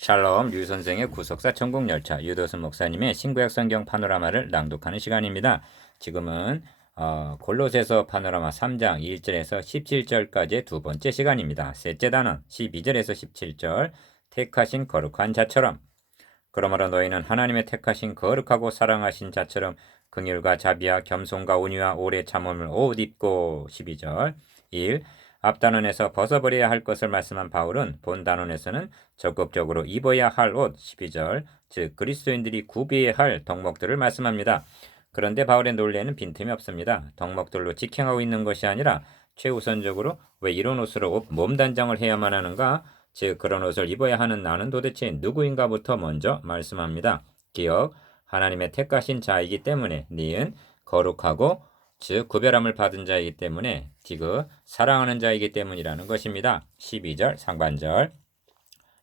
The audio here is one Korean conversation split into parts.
샬롬 류선생의 구속사 천국열차 유도순 목사님의 신구약 성경 파노라마를 낭독하는 시간입니다. 지금은 골로새서 파노라마 3장 1절에서 17절까지의 두 번째 시간입니다. 셋째 단원 12절에서 17절 택하신 거룩한 자처럼 그러므로 너희는 하나님의 택하신 거룩하고 사랑하신 자처럼 긍휼과 자비와 겸손과 온유와 오래 참음을 옷 입고 12절 1. 앞단원에서 벗어버려야 할 것을 말씀한 바울은 본 단원에서는 적극적으로 입어야 할 옷 12절 즉 그리스도인들이 구비해야 할 덕목들을 말씀합니다. 그런데 바울의 논리에는 빈틈이 없습니다. 덕목들로 직행하고 있는 것이 아니라 최우선적으로 왜 이런 옷으로 몸단장을 해야만 하는가? 즉 그런 옷을 입어야 하는 나는 도대체 누구인가부터 먼저 말씀합니다. 기억, 하나님의 택하신 자이기 때문에 니은 거룩하고 즉 구별함을 받은 자이기 때문에 디귿 사랑하는 자이기 때문이라는 것입니다. 12절 상반절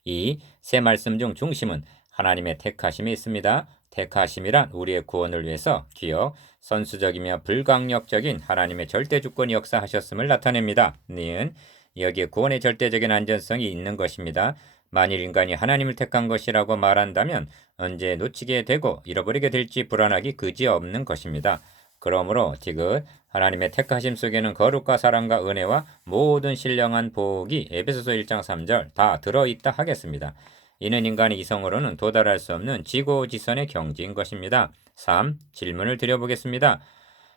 이 세 말씀 중 중심은 하나님의 택하심에 있습니다. 택하심이란 우리의 구원을 위해서 기억, 선수적이며 불강력적인 하나님의 절대 주권이 역사하셨음을 나타냅니다. 니은 여기에 구원의 절대적인 안전성이 있는 것입니다. 만일 인간이 하나님을 택한 것이라고 말한다면 언제 놓치게 되고 잃어버리게 될지 불안하기 그지없는 것입니다. 그러므로 디귿 하나님의 택하심 속에는 거룩과 사랑과 은혜와 모든 신령한 복이 에베소서 1장 3절 다 들어있다 하겠습니다. 이는 인간의 이성으로는 도달할 수 없는 지고지선의 경지인 것입니다. 3. 질문을 드려보겠습니다.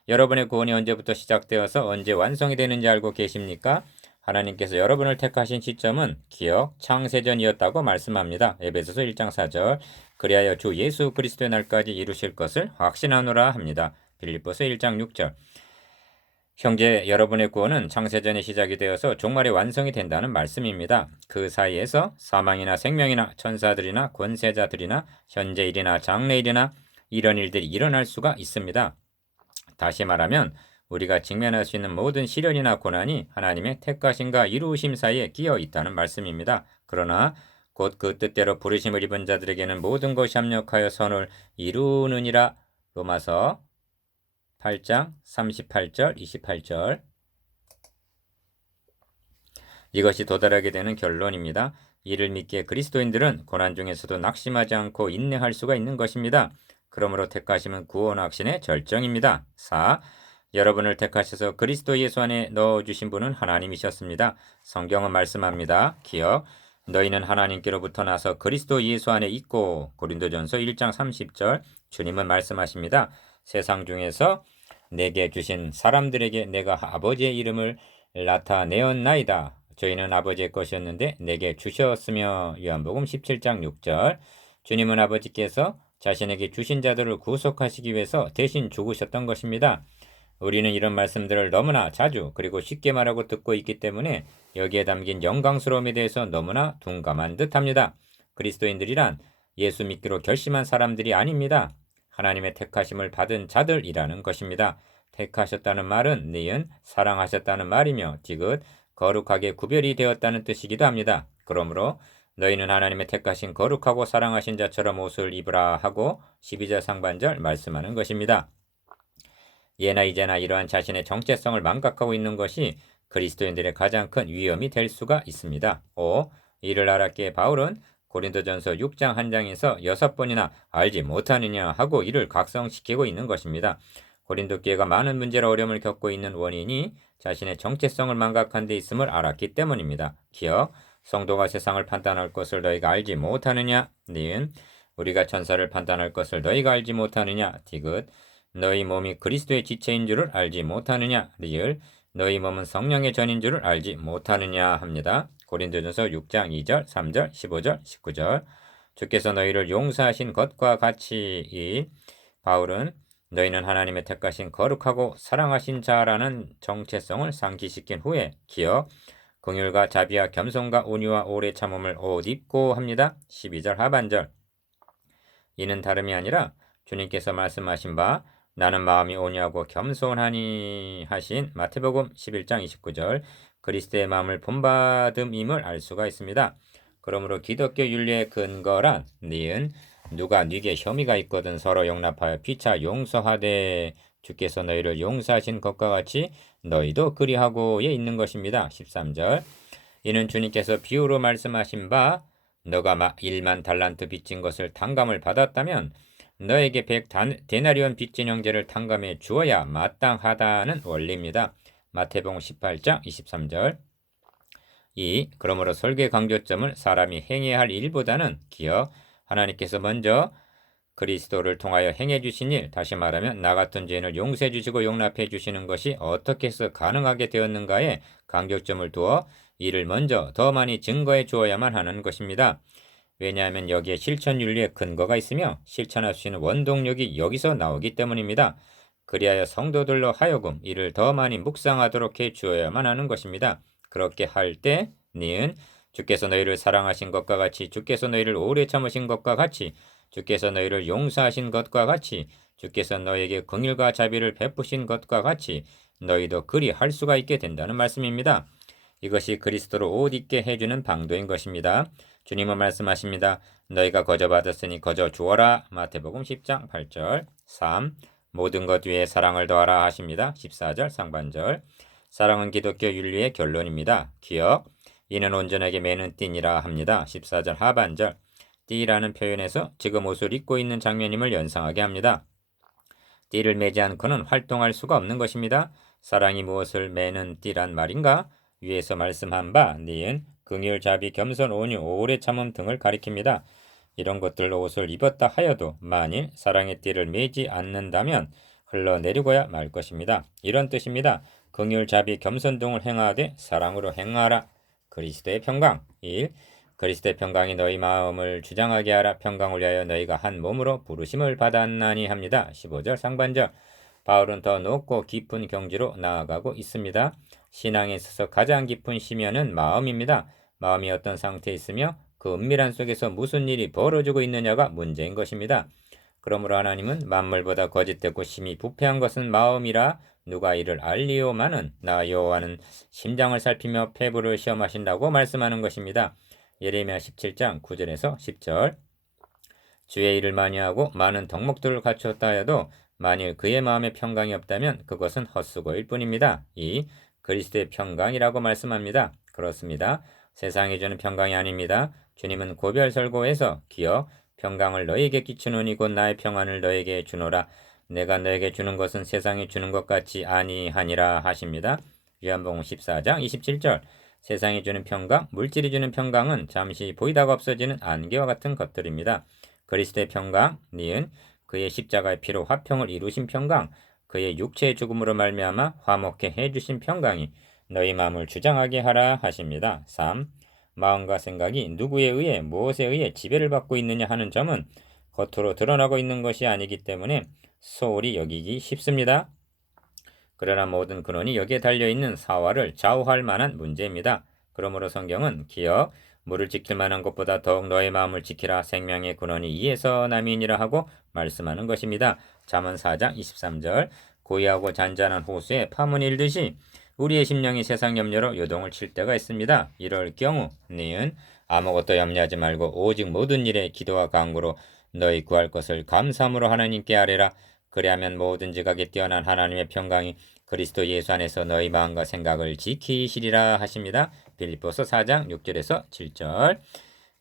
여러분의 구원이 언제부터 시작되어서 언제 완성이 되는지 알고 계십니까? 하나님께서 여러분을 택하신 시점은 기억 창세전이었다고 말씀합니다. 에베소서 1장 4절 그리하여 주 예수 그리스도의 날까지 이루실 것을 확신하노라 합니다. 빌립보서 1장 6절 형제 여러분의 구원은 창세전에 시작이 되어서 종말에 완성이 된다는 말씀입니다. 그 사이에서 사망이나 생명이나 천사들이나 권세자들이나 현재일이나 장래일이나 이런 일들이 일어날 수가 있습니다. 다시 말하면 우리가 직면할 수 있는 모든 시련이나 고난이 하나님의 택하심과 이루심 사이에 끼어 있다는 말씀입니다. 그러나 곧 그 뜻대로 부르심을 입은 자들에게는 모든 것이 합력하여 선을 이루느니라. 로마서 8장 38절 28절 이것이 도달하게 되는 결론입니다. 이를 믿기에 그리스도인들은 고난 중에서도 낙심하지 않고 인내할 수가 있는 것입니다. 그러므로 택하심은 구원 확신의 절정입니다. 4. 여러분을 택하셔서 그리스도 예수 안에 넣어주신 분은 하나님이셨습니다. 성경은 말씀합니다. 기억 너희는 하나님께로부터 나서 그리스도 예수 안에 있고 고린도전서 1장 30절 주님은 말씀하십니다. 세상 중에서 내게 주신 사람들에게 내가 아버지의 이름을 나타내었나이다. 저희는 아버지의 것이었는데 내게 주셨으며 요한복음 17장 6절 주님은 아버지께서 자신에게 주신 자들을 구속하시기 위해서 대신 죽으셨던 것입니다. 우리는 이런 말씀들을 너무나 자주 그리고 쉽게 말하고 듣고 있기 때문에 여기에 담긴 영광스러움에 대해서 너무나 둔감한 듯합니다. 그리스도인들이란 예수 믿기로 결심한 사람들이 아닙니다. 하나님의 택하심을 받은 자들이라는 것입니다. 택하셨다는 말은 니은 사랑하셨다는 말이며 디귿 거룩하게 구별이 되었다는 뜻이기도 합니다. 그러므로 너희는 하나님의 택하신 거룩하고 사랑하신 자처럼 옷을 입으라 하고 12절 상반절 말씀하는 것입니다. 예나 이제나 이러한 자신의 정체성을 망각하고 있는 것이 그리스도인들의 가장 큰 위험이 될 수가 있습니다. 5. 이를 알았기에 바울은 고린도전서 6장 한 장에서 6번이나 알지 못하느냐 하고 이를 각성시키고 있는 것입니다. 고린도 교회가 많은 문제로 어려움을 겪고 있는 원인이 자신의 정체성을 망각한 데 있음을 알았기 때문입니다. 기억, 성도가 세상을 판단할 것을 너희가 알지 못하느냐? 니은, 우리가 천사를 판단할 것을 너희가 알지 못하느냐? 디귿, 너희 몸이 그리스도의 지체인 줄을 알지 못하느냐? 리을, 너희 몸은 성령의 전인 줄을 알지 못하느냐 합니다. 고린도전서 6장 2절, 3절, 15절, 19절 주께서 너희를 용서하신 것과 같이 이 바울은 너희는 하나님의 택하신 거룩하고 사랑하신 자라는 정체성을 상기시킨 후에 기억, 긍휼과 자비와 겸손과 온유와 오래 참음을 옷 입고 합니다. 12절 하반절 이는 다름이 아니라 주님께서 말씀하신 바 나는 마음이 온유하고 겸손하니 하신 마태복음 11장 29절 그리스도의 마음을 본받음임을 알 수가 있습니다. 그러므로 기독교 윤리의 근거란 니은 누가 네게 혐의가 있거든 서로 용납하여 피차 용서하되 주께서 너희를 용서하신 것과 같이 너희도 그리하고에 있는 것입니다. 13절 이는 주님께서 비유로 말씀하신 바 너가 1만 달란트 빚진 것을 탕감을 받았다면 너에게 100데나리온 빚진 형제를 탕감해 주어야 마땅하다는 원리입니다. 마태복음 18장 23절. 그러므로 설교의 강조점을 사람이 행해야 할 일보다는 하나님께서 먼저 그리스도를 통하여 행해 주신 일, 다시 말하면 나 같은 죄인을 용서해 주시고 용납해 주시는 것이 어떻게 해서 가능하게 되었는가에 강조점을 두어 이를 먼저 더 많이 증거해 주어야만 하는 것입니다. 왜냐하면 여기에 실천윤리의 근거가 있으며 실천할 수 있는 원동력이 여기서 나오기 때문입니다. 그리하여 성도들로 하여금 이를 더 많이 묵상하도록 해 주어야만 하는 것입니다. 그렇게 할 때 니은 주께서 너희를 사랑하신 것과 같이, 주께서 너희를 오래 참으신 것과 같이, 주께서 너희를 용서하신 것과 같이, 주께서 너에게 긍휼과 자비를 베푸신 것과 같이 너희도 그리 할 수가 있게 된다는 말씀입니다. 이것이 그리스도로 옷 입게 해주는 방도인 것입니다. 주님은 말씀하십니다. 너희가 거저 받았으니 거저 주어라. 마태복음 10장 8절. 3. 모든 것 위에 사랑을 더하라 하십니다. 14절 상반절. 사랑은 기독교 윤리의 결론입니다. 기억. 이는 온전하게 매는 띠니라 합니다. 14절 하반절. 띠라는 표현에서 지금 옷을 입고 있는 장면임을 연상하게 합니다. 띠를 매지 않고는 활동할 수가 없는 것입니다. 사랑이 무엇을 매는 띠란 말인가? 위에서 말씀한 바 니은 긍휼, 자비, 겸손, 온유, 오래 참음 등을 가리킵니다. 이런 것들로 옷을 입었다 하여도 만일 사랑의 띠를 매지 않는다면 흘러내리고야 말 것입니다. 이런 뜻입니다. 긍휼, 자비, 겸손 등을 행하되 사랑으로 행하라. 그리스도의 평강 1. 그리스도의 평강이 너희 마음을 주장하게 하라. 평강을 위하여 너희가 한 몸으로 부르심을 받았나니 합니다. 15절 상반절. 바울은 더 높고 깊은 경지로 나아가고 있습니다. 신앙에 있어서 가장 깊은 심연은 마음입니다. 마음이 어떤 상태에 있으며 그 은밀한 속에서 무슨 일이 벌어지고 있느냐가 문제인 것입니다. 그러므로 하나님은 만물보다 거짓되고 심히 부패한 것은 마음이라 누가 이를 알리오마는 나 여호와는 심장을 살피며 폐부를 시험하신다고 말씀하는 것입니다. 예레미야 17장 9절에서 10절. 주의 일을 많이 하고 많은 덕목들을 갖추었다 해도 만일 그의 마음에 평강이 없다면 그것은 헛수고일 뿐입니다. 그리스도의 평강이라고 말씀합니다. 그렇습니다. 세상이 주는 평강이 아닙니다. 주님은 고별설고에서 평강을 너에게 끼치노니 곧 나의 평안을 너에게 주노라. 내가 너에게 주는 것은 세상이 주는 것 같지 아니하니라 하십니다. 요한복음 14장 27절. 세상이 주는 평강, 물질이 주는 평강은 잠시 보이다가 없어지는 안개와 같은 것들입니다. 그리스도의 평강, 니은 그의 십자가의 피로 화평을 이루신 평강, 그의 육체의 죽음으로 말미암아 화목해 해주신 평강이 너희 마음을 주장하게 하라 하십니다. 3. 마음과 생각이 누구에 의해 무엇에 의해 지배를 받고 있느냐 하는 점은 겉으로 드러나고 있는 것이 아니기 때문에 소홀히 여기기 쉽습니다. 그러나 모든 근원이 여기에 달려있는 사화를 좌우할 만한 문제입니다. 그러므로 성경은 물을 지킬 만한 것보다 더욱 너의 마음을 지키라. 생명의 근원이 이에서 남이니라 하고 말씀하는 것입니다. 잠언 4장 23절. 고요하고 잔잔한 호수에 파문 일듯이 우리의 심령이 세상 염려로 요동을 칠 때가 있습니다. 이럴 경우 니은 아무것도 염려하지 말고 오직 모든 일에 기도와 간구로 너희 구할 것을 감사함으로 하나님께 아뢰라. 그리하면 모든 지각에 뛰어난 하나님의 평강이 그리스도 예수 안에서 너희 마음과 생각을 지키시리라 하십니다. 빌립보서 4장 6절에서 7절.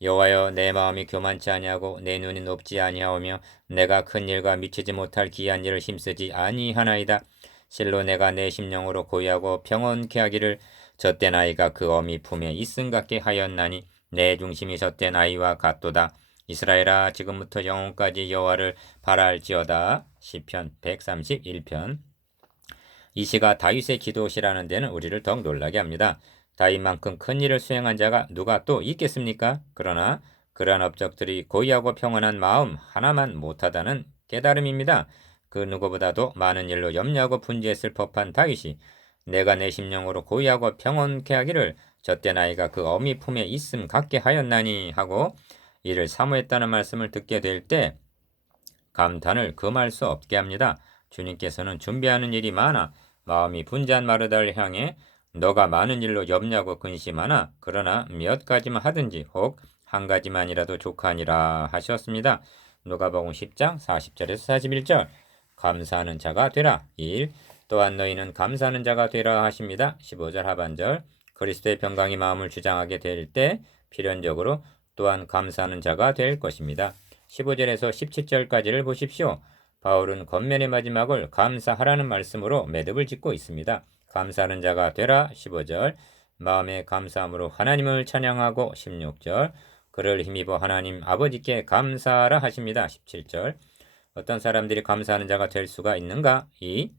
여호와여 내 마음이 교만치 아니하고 내 눈이 높지 아니하오며 내가 큰 일과 미치지 못할 기이한 일을 힘쓰지 아니하나이다. 실로 내가 내 심령으로 고요하고 평온케 하기를 젖된 아이가 그 어미 품에 있음 같게 하였나니 내 중심이 젖된 아이와 같도다. 이스라엘아 지금부터 영원까지 여호와를 바랄지어다. 시편 131편. 이 시가 다윗의 기도시라는 데는 우리를 더욱 놀라게 합니다. 다윗만큼 큰 일을 수행한 자가 누가 또 있겠습니까? 그러나 그러한 업적들이 고귀하고 평온한 마음 하나만 못하다는 깨달음입니다. 그 누구보다도 많은 일로 염려하고 분주했을 법한 다윗이 내가 내 심령으로 고귀하고 평온케 하기를 젖된 아이가 그 어미 품에 있음 같게 하였나니 하고 이를 사모했다는 말씀을 듣게 될 때 감탄을 금할 수 없게 합니다. 주님께서는 준비하는 일이 많아 마음이 분주한 마르다를 향해 너가 많은 일로 염려하고 근심하나 그러나 몇 가지만 하든지 혹 한 가지만이라도 족하니라 하셨습니다. 누가복음 10장 40절에서 41절. 감사하는 자가 되라. 1. 또한 너희는 감사하는 자가 되라 하십니다. 15절 하반절. 그리스도의 평강이 마음을 주장하게 될 때 필연적으로 또한 감사하는 자가 될 것입니다. 15절에서 17절까지를 보십시오. 바울은 권면의 마지막을 감사하라는 말씀으로 매듭을 짓고 있습니다. 감사하는 자가 되라 15절, 마음의 감사함으로 하나님을 찬양하고 16절, 그를 힘입어 하나님 아버지께 감사하라 하십니다. 17절, 어떤 사람들이 감사하는 자가 될 수가 있는가? 2.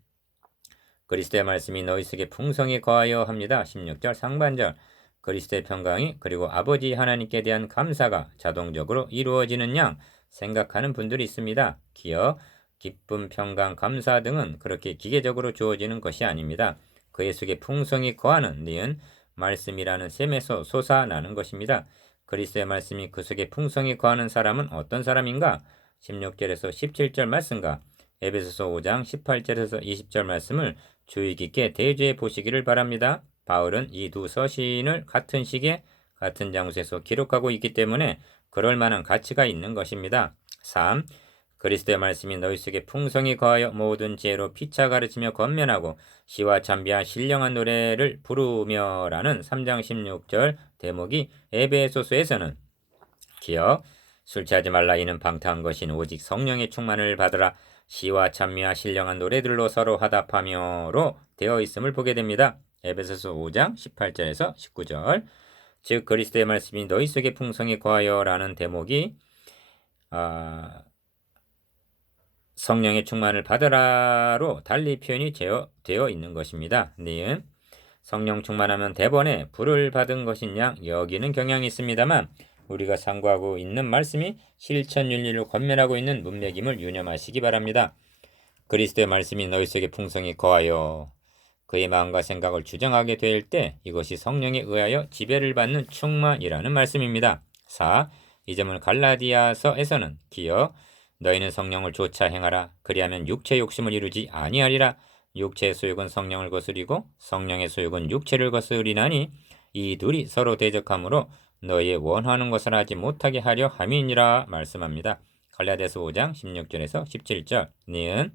그리스도의 말씀이 너희 속에 풍성히 거하여 합니다. 16절 상반절, 그리스도의 평강이 그리고 아버지 하나님께 대한 감사가 자동적으로 이루어지는 양 생각하는 분들이 있습니다. 기여, 기쁨, 평강, 감사 등은 그렇게 기계적으로 주어지는 것이 아닙니다. 그의 속에 풍성히 거하는 니은 말씀이라는 셈에서 솟아나는 것입니다. 그리스도의 말씀이 그 속에 풍성히 거하는 사람은 어떤 사람인가? 16절에서 17절 말씀과 에베소서 5장 18절에서 20절 말씀을 주의 깊게 대조해 보시기를 바랍니다. 바울은 이 두 서신을 같은 시기에 같은 장소에서 기록하고 있기 때문에 그럴 만한 가치가 있는 것입니다. 3. 그리스도의 말씀이 너희 속에 풍성히 거하여 모든 지혜로 피차 가르치며 권면하고 시와 찬비와 신령한 노래를 부르며라는 3장 16절 대목이 에베소서에서는 기억 술 취하지 말라 이는 방탕한 것인 오직 성령의 충만을 받으라 시와 찬미와 신령한 노래들로 서로 화답하며로 되어 있음을 보게 됩니다. 에베소서 5장 18절에서 19절, 즉 그리스도의 말씀이 너희 속에 풍성히 거하여라는 대목이 성령의 충만을 받으라로 달리 표현이 되어 있는 것입니다. 니은 성령 충만하면 대번에 불을 받은 것인 양 여기는 경향이 있습니다만 우리가 상고하고 있는 말씀이 실천윤리를 권면하고 있는 문맥임을 유념하시기 바랍니다. 그리스도의 말씀이 너희 속에 풍성히 거하여 그의 마음과 생각을 주장하게 될 때 이것이 성령에 의하여 지배를 받는 충만이라는 말씀입니다. 4. 이 점을 갈라디아서에서는 기여 너희는 성령을 조차 행하라 그리하면 육체 욕심을 이루지 아니하리라 육체의 소욕은 성령을 거스리고 성령의 소욕은 육체를 거스리나니 이 둘이 서로 대적하므로 너희의 원하는 것을 하지 못하게 하려 함이니라 말씀합니다. 갈라디아서 5장 16절에서 17절 니은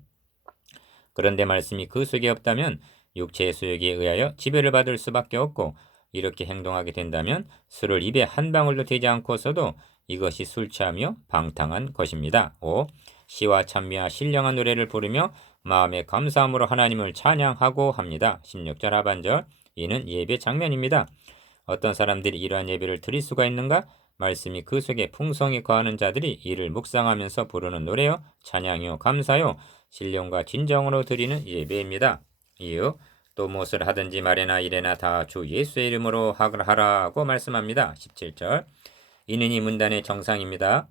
그런데 말씀이 그 속에 없다면 육체의 소욕에 의하여 지배를 받을 수밖에 없고 이렇게 행동하게 된다면 술을 입에 한 방울도 되지 않고서도 이것이 술 취하며 방탕한 것입니다. 5. 시와 찬미와 신령한 노래를 부르며 마음의 감사함으로 하나님을 찬양하고 합니다. 16절 하반절 이는 예배 장면입니다. 어떤 사람들이 이러한 예배를 드릴 수가 있는가? 말씀이 그 속에 풍성히 거하는 자들이 이를 묵상하면서 부르는 노래요 찬양이요 감사요 신령과 진정으로 드리는 예배입니다. 이유 또 무엇을 하든지 말이나 이래나 다 주 예수의 이름으로 하라고 말씀합니다. 17절 이는 이 문단의 정상입니다.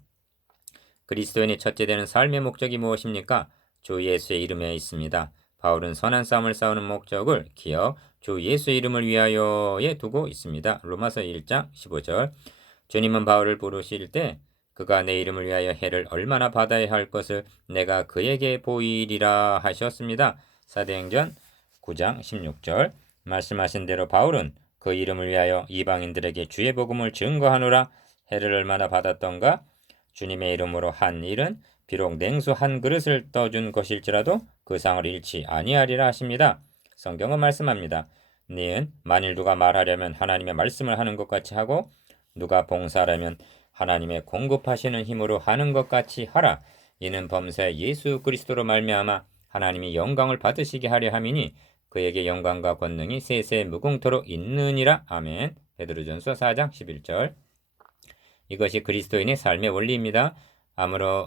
그리스도인의 첫째 되는 삶의 목적이 무엇입니까? 주 예수의 이름에 있습니다. 바울은 선한 싸움을 싸우는 목적을 기어 주 예수의 이름을 위하여에 두고 있습니다. 로마서 1장 15절 주님은 바울을 부르실 때 그가 내 이름을 위하여 해를 얼마나 받아야 할 것을 내가 그에게 보이리라 하셨습니다. 사도행전 9장 16절 말씀하신 대로 바울은 그 이름을 위하여 이방인들에게 주의 복음을 증거하노라 해를 얼마나 받았던가 주님의 이름으로 한 일은 비록 냉수 한 그릇을 떠준 것일지라도 그 상을 잃지 아니하리라 하십니다. 성경은 말씀합니다. 니은 만일 누가 말하려면 하나님의 말씀을 하는 것 같이 하고 누가 봉사하려면 하나님의 공급하시는 힘으로 하는 것 같이 하라. 이는 범사에 예수 그리스도로 말미암아 하나님이 영광을 받으시게 하려 함이니 그에게 영광과 권능이 세세 무궁토록 있느니라. 아멘. 베드로전서 4장 11절 이것이 그리스도인의 삶의 원리입니다.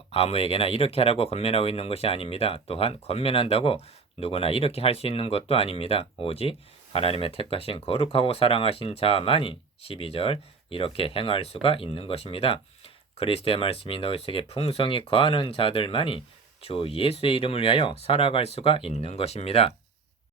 아무에게나 이렇게 하라고 권면하고 있는 것이 아닙니다. 또한 권면한다고 누구나 이렇게 할 수 있는 것도 아닙니다. 오직 하나님의 택하신 거룩하고 사랑하신 자만이 12절 이렇게 행할 수가 있는 것입니다. 그리스도의 말씀이 너희 속에 풍성히 거하는 자들만이 주 예수의 이름을 위하여 살아갈 수가 있는 것입니다.